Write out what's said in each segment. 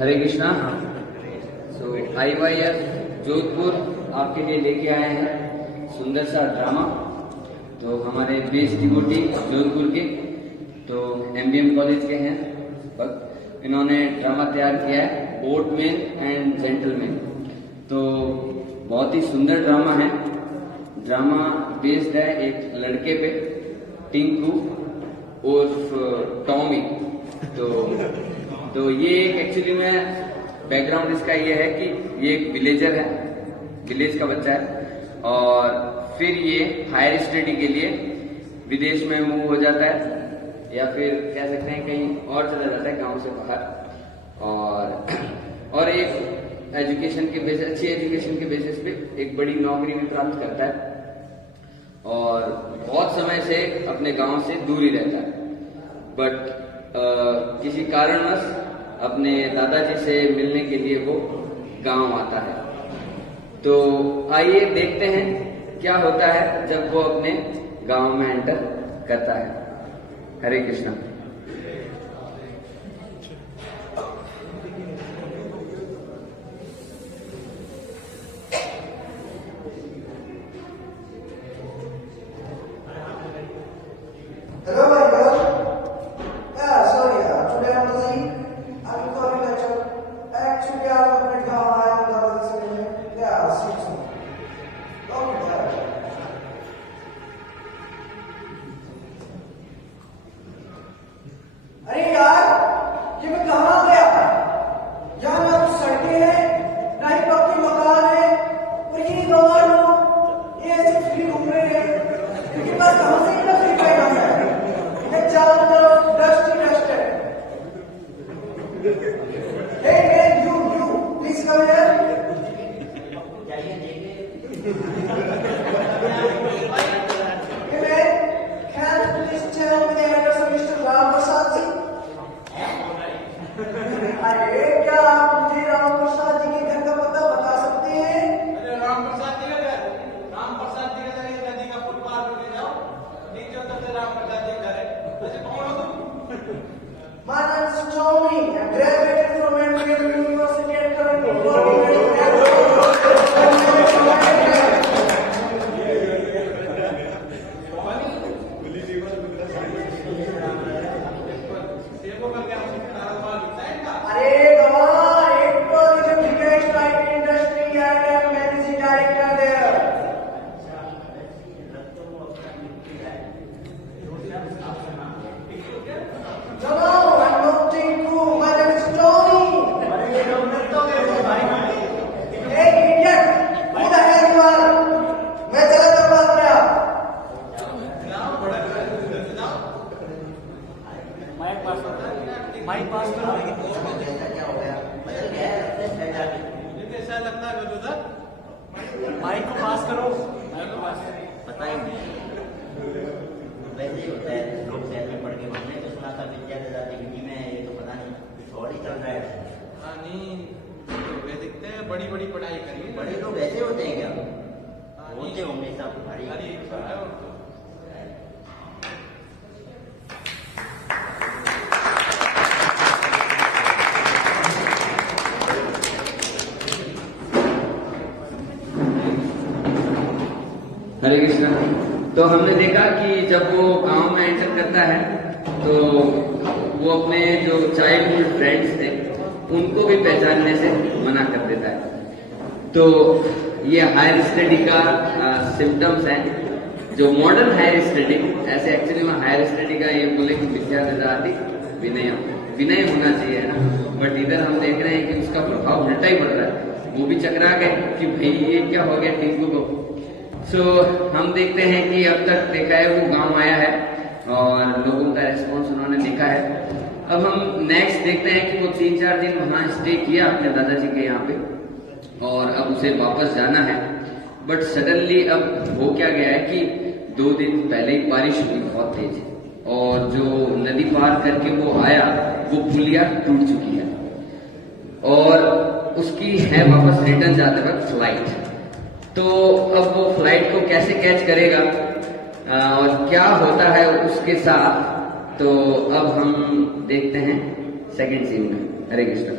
हरे कृष्णा। सो IYF Jodhpur आपके लिए लेके आए हैं सुंदर सा ड्रामा। तो हमारे बेस्ट डिवोटी जोधपुर के तो MBM कॉलेज के हैं। बट इन्होंने ड्रामा तैयार किया है बोटमैन एंड जेंटलमैन। तो बहुत ही सुंदर ड्रामा है। ड्रामा बेस्ड है एक लड़के पे, टिंकू उर्फ टॉमी। तो ये एक एक्चुअली में बैकग्राउंड इसका ये है कि ये एक विलेजर है, विलेज का बच्चा है और फिर ये हायर स्टडी के लिए विदेश में मूव हो जाता है या फिर कह सकते हैं कहीं और चला जाता है गांव से बाहर और एक एजुकेशन के बेसिस, अच्छी एजुकेशन के बेसिस पे एक बड़ी नौकरी भी प्राप्त करता है और बहुत समय से अपने गांव से दूर ही रहता है। बट किसी कारणवश अपने दादाजी से मिलने के लिए वो गांव आता है। तो आइए देखते हैं क्या होता है जब वो अपने गांव में एंटर करता है। हरे कृष्णा। माइक को पास करो। पता ही नहीं, वैसे ही होता है। लोग शहर में पढ़ के हमने तो सुना था विद्या जाती हिंदी में, ये तो पता नहीं कुछ और ही चल रहा है। हाँ नहीं, वे दिखते हैं बड़ी बड़ी पढ़ाई करी। बड़े लोग ऐसे होते हैं क्या? होते होंगे सब भारी। हरे कृष्णा। तो हमने देखा कि जब वो गांव में एंटर करता है तो वो अपने जो चाइल्डहुड फ्रेंड्स थे उनको भी पहचानने से मना कर देता है। तो ये हायर स्टडी का सिम्टम्स है। जो मॉडर्न हायर स्टडी, ऐसे एक्चुअली में हायर स्टडी का ये बोले कि विद्या ददाति विनय होना चाहिए ना, बट इधर हम देख रहे हैं कि उसका प्रभाव उल्टा ही पड़ रहा है। वो भी चकरा गए कि भाई ये क्या हो गया टिंकू को। सो हम देखते हैं कि अब तक देखा है वो गांव आया है और लोगों का रेस्पॉन्स उन्होंने देखा है। अब हम नेक्स्ट देखते हैं कि वो 3-4 दिन वहां स्टे किया अपने दादाजी के यहाँ पे और अब उसे वापस जाना है। बट सडनली अब हो क्या गया है कि 2 दिन पहले ही बारिश हुई बहुत तेज और जो नदी पार करके वो आया वो पुलिया टूट चुकी है और उसकी है वापस रिटर्न जाते वक्त फ्लाइट। तो अब वो फ्लाइट को कैसे कैच करेगा और क्या होता है उसके साथ, तो अब हम देखते हैं सेकंड सीन में। हरे कृष्ण।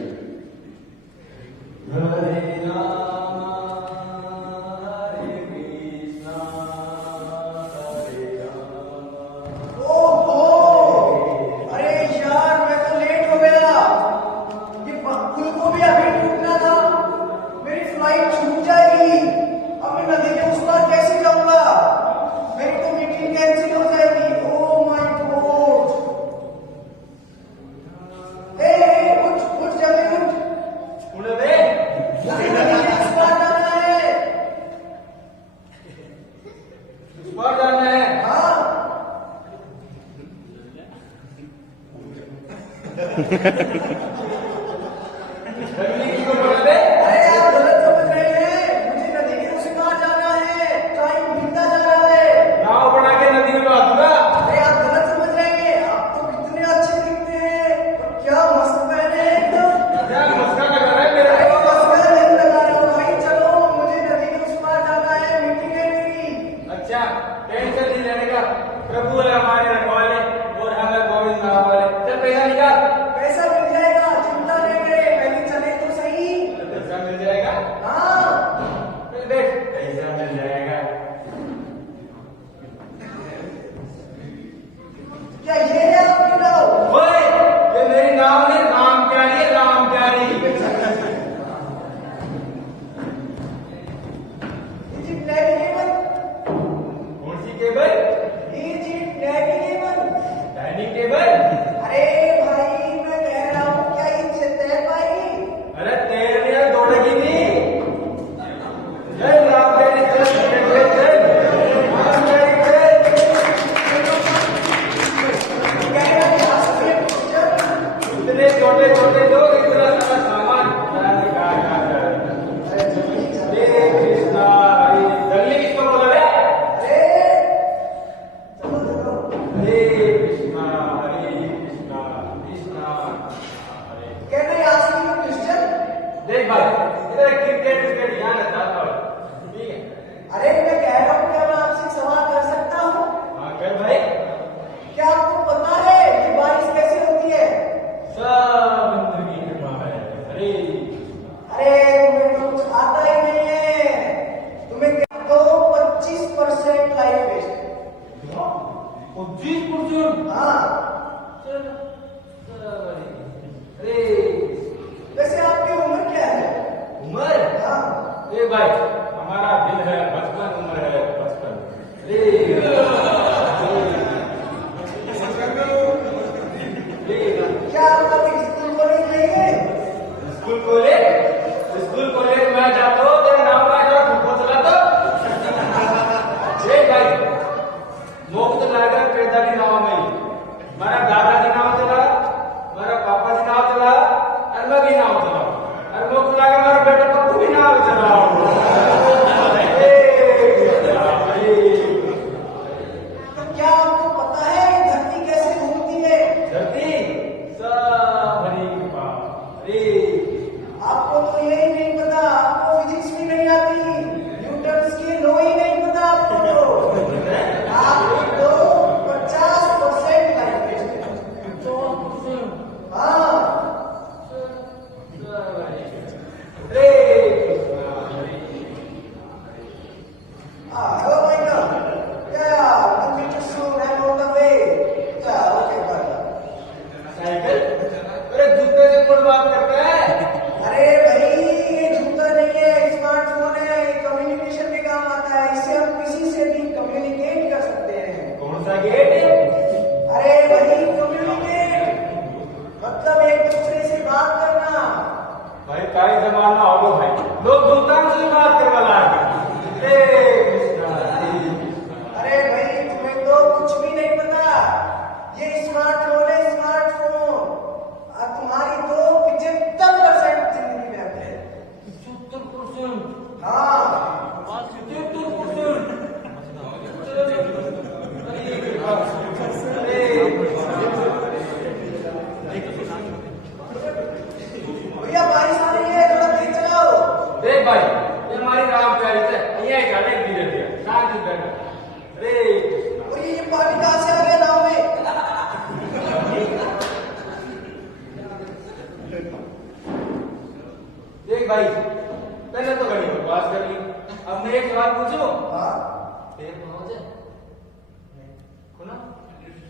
देख भाई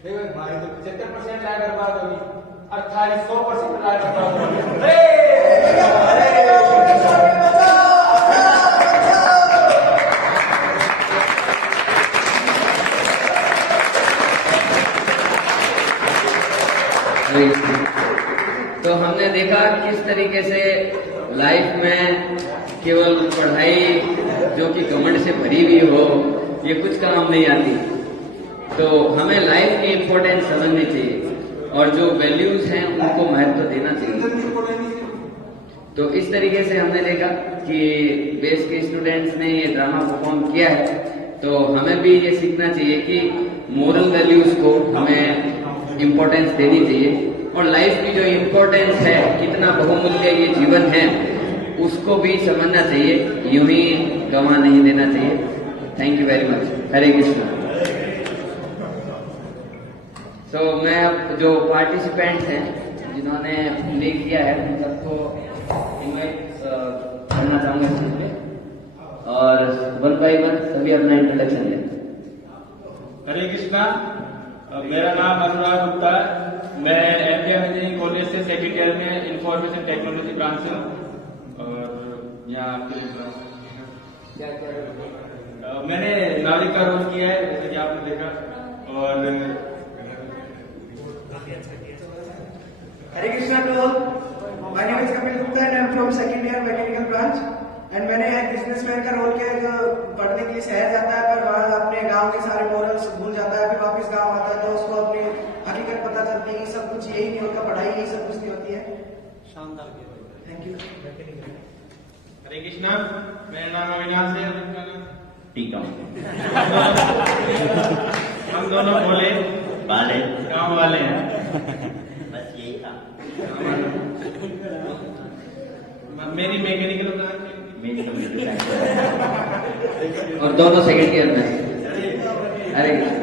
देखो भाई तो 75% राय बर्बाद होगी, 4800% राय बर्बाद होगी। तो हमने देखा किस तरीके से लाइफ में केवल पढ़ाई जो कि घमंड से भरी हुई हो ये कुछ काम नहीं आती। तो हमें लाइफ की इम्पोर्टेंस समझनी चाहिए और जो वैल्यूज हैं उनको महत्व देना चाहिए। तो इस तरीके से हमने देखा कि बेस के स्टूडेंट्स ने ये ड्रामा परफॉर्म किया है, तो हमें भी ये सीखना चाहिए कि मोरल वैल्यूज को हमें इम्पोर्टेंस देनी चाहिए और लाइफ की जो इम्पोर्टेंस है, कितना बहुमूल्य ये जीवन है, उसको भी समझना चाहिए, यूं ही गंवा नहीं देना चाहिए। Thank you very much. Hare Krishna. तो मैं अब जो पार्टिसिपेंट्स हैं जिन्होंने प्ले किया है उन सबको इनवाइट करना चाहूंगा स्टेज पे और 1 by 1 सभी अपना इंट्रोडक्शन दें। हरे कृष्णा। मेरा नाम अनुराग गुप्ता है। मैं एमके इंजीनियरिंग कॉलेज से सेकंड ईयर में इंफॉर्मेशन टेक्नोलॉजी ब्रांच से हूँ और यहाँ आपके मैंने नाविक का रोल किया है जैसे कि आपने देखा। और Hare Krishna to all, my name is Kapil Gupta and I am from second year mechanical branch and मैंने एक बिजनेसमैन का रोल किया जो पढ़ने के लिए शहर जाता है पर वहाँ अपने गांव के सारे मॉरल्स भूल जाता है, फिर वापस गांव आता है तो उसको अपनी हकीकत पता चलती है। सब कुछ यही नहीं होता, पढ़ाई यही सब कुछ नहीं होती है। शानदार। Thank you. हरे कृष्णा। मेरा नाम अविनाश है। ठीक है। हम दोनों बोले वाले गाँव वाले हैं। बस यही था। मेरी मैकेनिकल ब्रांच मेरी कंप्यूटर और दोनों सेकंड ईयर में। हरे कृष्ण।